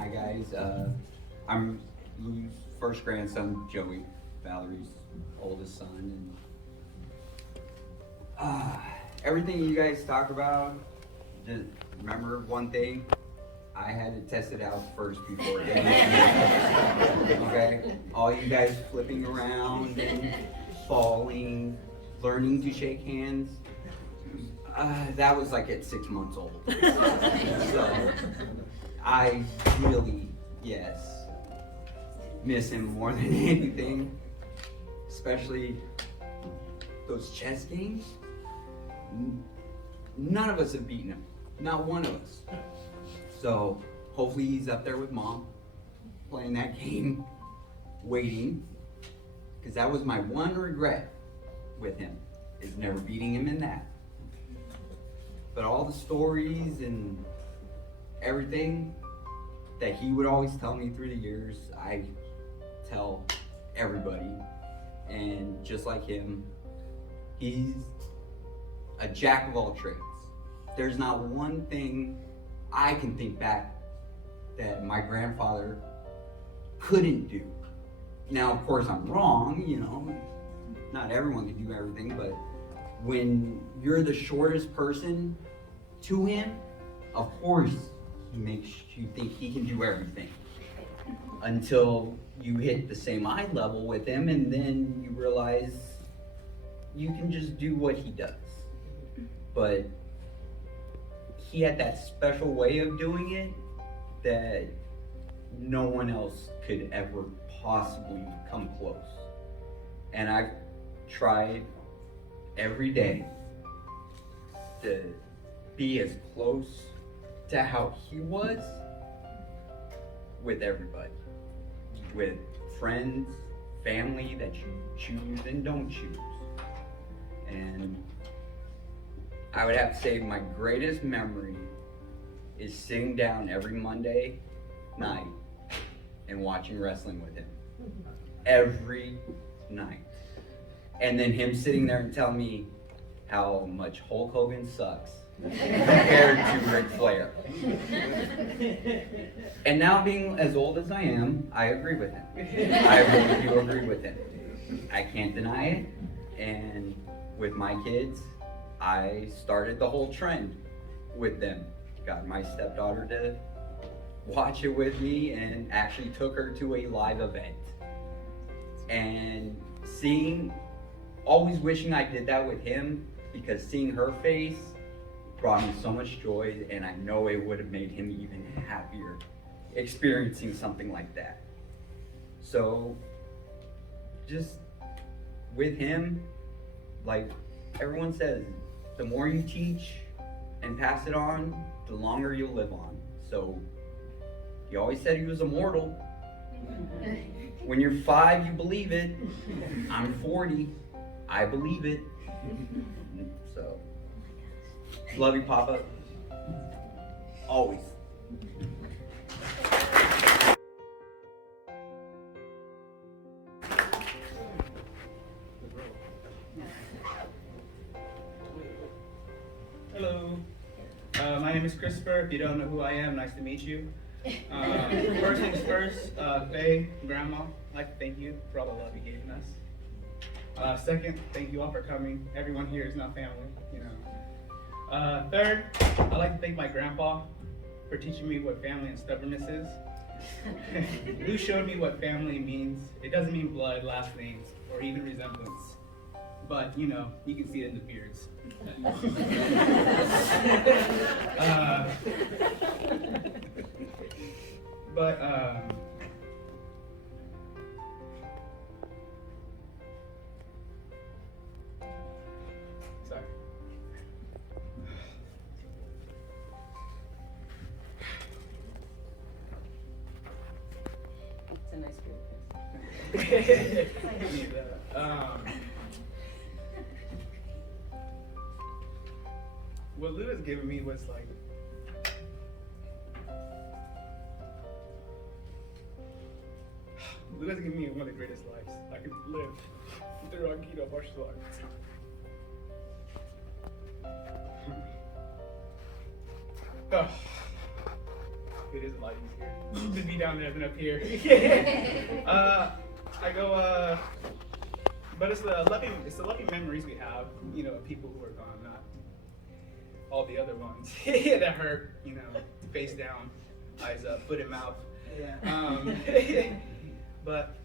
Hi guys, I'm Lew's first grandson, Joey, Valerie's oldest son, and everything you guys talk about, just remember one thing, I had to test it out first before getting it. Okay? All you guys flipping around and falling, learning to shake hands, that was like at 6 months old. So, I really, yes, miss him more than anything, especially those chess games. None of us have beaten him, not one of us. So hopefully he's up there with mom, playing that game, waiting, because that was my one regret with him, is never beating him in that. But all the stories and everything that he would always tell me through the years, I tell everybody. And just like him, he's a jack of all trades. There's not one thing I can think back that my grandfather couldn't do. Now, of course, I'm wrong, you know, not everyone can do everything, but when you're the shortest person to him, of course, he makes you think he can do everything until you hit the same eye level with him, and then you realize you can just do what he does. But he had that special way of doing it that no one else could ever possibly come close. And I've tried every day to be as close to how he was with everybody, with friends, family that you choose and don't choose. And I would have to say my greatest memory is sitting down every Monday night and watching wrestling with him. Every night. And then him sitting there and telling me how much Hulk Hogan sucks compared to Ric Flair. And now being as old as I am, I agree with him. I really do agree with him. I can't deny it. And with my kids, I started the whole trend with them. Got my stepdaughter to watch it with me and actually took her to a live event. And always wishing I did that with him, because seeing her face brought me so much joy, and I know it would have made him even happier experiencing something like that. So just with him, like everyone says, the more you teach and pass it on, the longer you'll live on. So he always said he was immortal. When you're 5, you believe it. I'm 40, I believe it. So, love you, Papa. Always. Hello, my name is Christopher. If you don't know who I am, nice to meet you. First things first, Faye, Grandma, I'd like to thank you for all the love you gave us. Second, thank you all for coming. Everyone here is now family, you know. Third, I'd like to thank my grandpa for teaching me what family and stubbornness is. Lew showed me what family means. It doesn't mean blood, last names, or even resemblance. But, you know, you can see it in the beards. Sorry. It's a nice group. What Lew has given me was like, Lew has given me one of the greatest lives I could live through Aikido martial arts. It is a lot easier to be down there than up here. I go, but it's the loving memories we have, you know, of people who are gone, not all the other ones that hurt, you know, face down, eyes up, foot and mouth. Yeah. But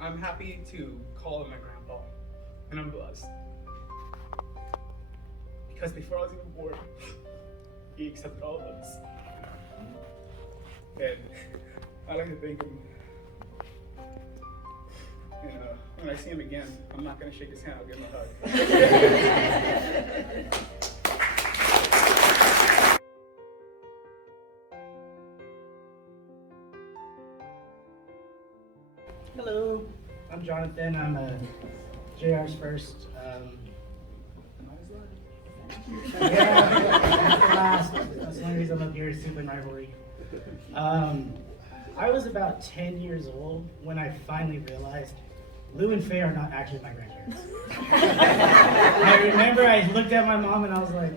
I'm happy to call him my grandpa, and I'm blessed. Because before I was even born, he accepted all of us. And I like to thank him. And when I see him again, I'm not going to shake his hand, I'll give him a hug. Hello, I'm Jonathan. I'm JR's first. Last. That's the only reason I'm up here is sibling rivalry. I was about 10 years old when I finally realized Lew and Faye are not actually my grandparents. I remember I looked at my mom and I was like,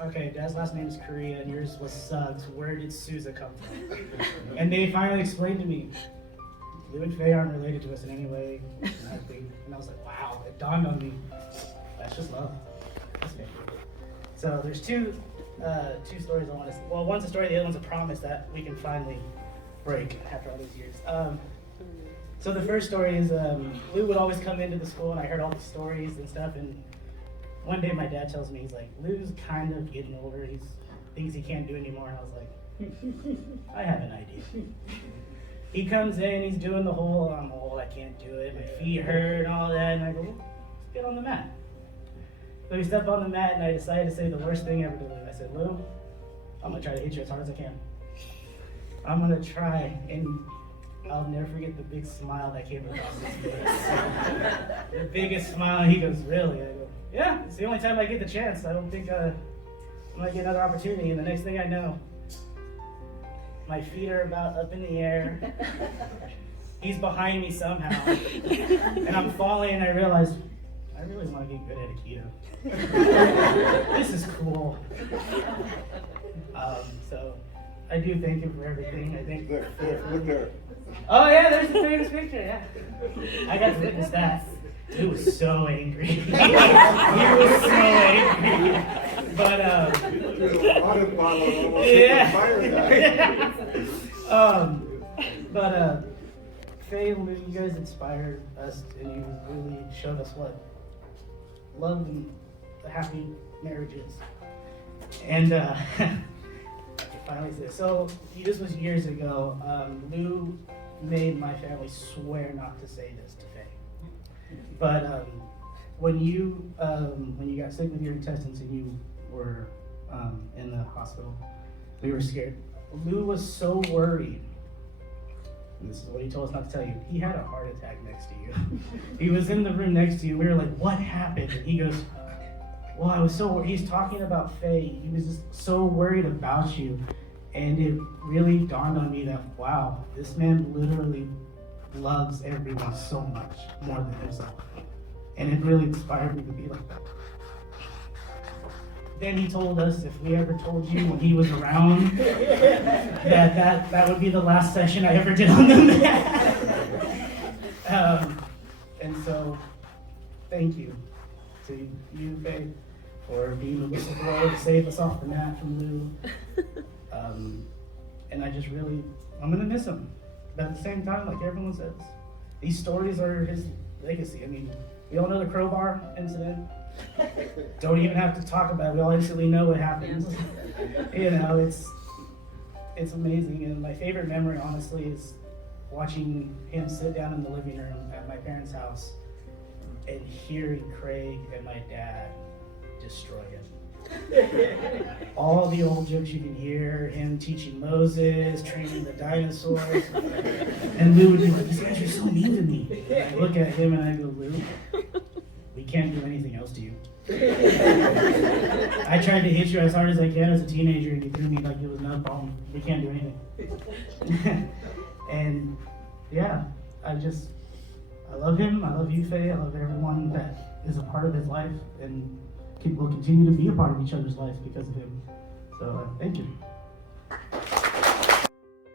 okay, Dad's last name is Korea and yours was Suggs. Where did Sousa come from? And they finally explained to me, Lew and Faye aren't related to us in any way. Nothing. And I was like, wow, it dawned on me. That's just love. That's fair. So there's two stories I want to. Well, one's a story, the other one's a promise that we can finally break after all these years. So the first story is Lew would always come into the school, and I heard all the stories and stuff. And one day my dad tells me, he's like, Lew's kind of getting older. He thinks he can't do anymore. And I was like, I have an idea. He comes in, he's doing the whole, I'm old, I can't do it, my feet hurt and all that. And I go, well, let's get on the mat. So we stepped on the mat, and I decided to say the worst thing ever to Lew. I said, Lew, I'm going to try to hit you as hard as I can. I'm going to try, and I'll never forget the big smile that came across his face. The biggest smile, and he goes, really? I go, yeah, it's the only time I get the chance. I don't think I might get another opportunity. And the next thing I know, my feet are about up in the air. He's behind me somehow. And I'm falling, and I realize, I really want to get good at Aikido. This is cool. So I do thank him for everything. I think. Look there. Oh yeah, there's the famous picture. Yeah, I got to witness that. He was so angry. He was so angry. But yeah. But Faye and Lew, you guys inspired us, and you really showed us what love and a happy marriage is. And finally, so this was years ago. Lew made my family swear not to say this to Faye. But when you got sick with your intestines and you were in the hospital, we were scared. Lew was so worried. And this is what he told us not to tell you. He had a heart attack next to you. He was in the room next to you. We were like, what happened? And he goes, well, I was so worried. He's talking about Faye. He was just so worried about you. And it really dawned on me that, wow, this man literally loves everyone so much more than himself. And it really inspired me to be like that. Then he told us if we ever told you when he was around that would be the last session I ever did on the mat. And so, thank you to you, Faye, for being the whistleblower to save us off the mat from Lew. And I just really, I'm gonna miss him. But at the same time, like everyone says, these stories are his legacy. I mean, we all know the crowbar incident. Don't even have to talk about it. We all instantly know what happens. You know, it's amazing. And my favorite memory, honestly, is watching him sit down in the living room at my parents' house and hearing Craig and my dad destroy him. All the old jokes you can hear, him teaching Moses, training the dinosaurs. And Lew would be like, these guys are so mean to me. And I look at him and I go, Lew, we can't do anything else to you. I tried to hit you as hard as I can as a teenager, and you threw me like it was no problem. We can't do anything. And yeah, I love him. I love you, Faye. I love everyone that is a part of his life and will continue to be a part of each other's life because of him. So thank you.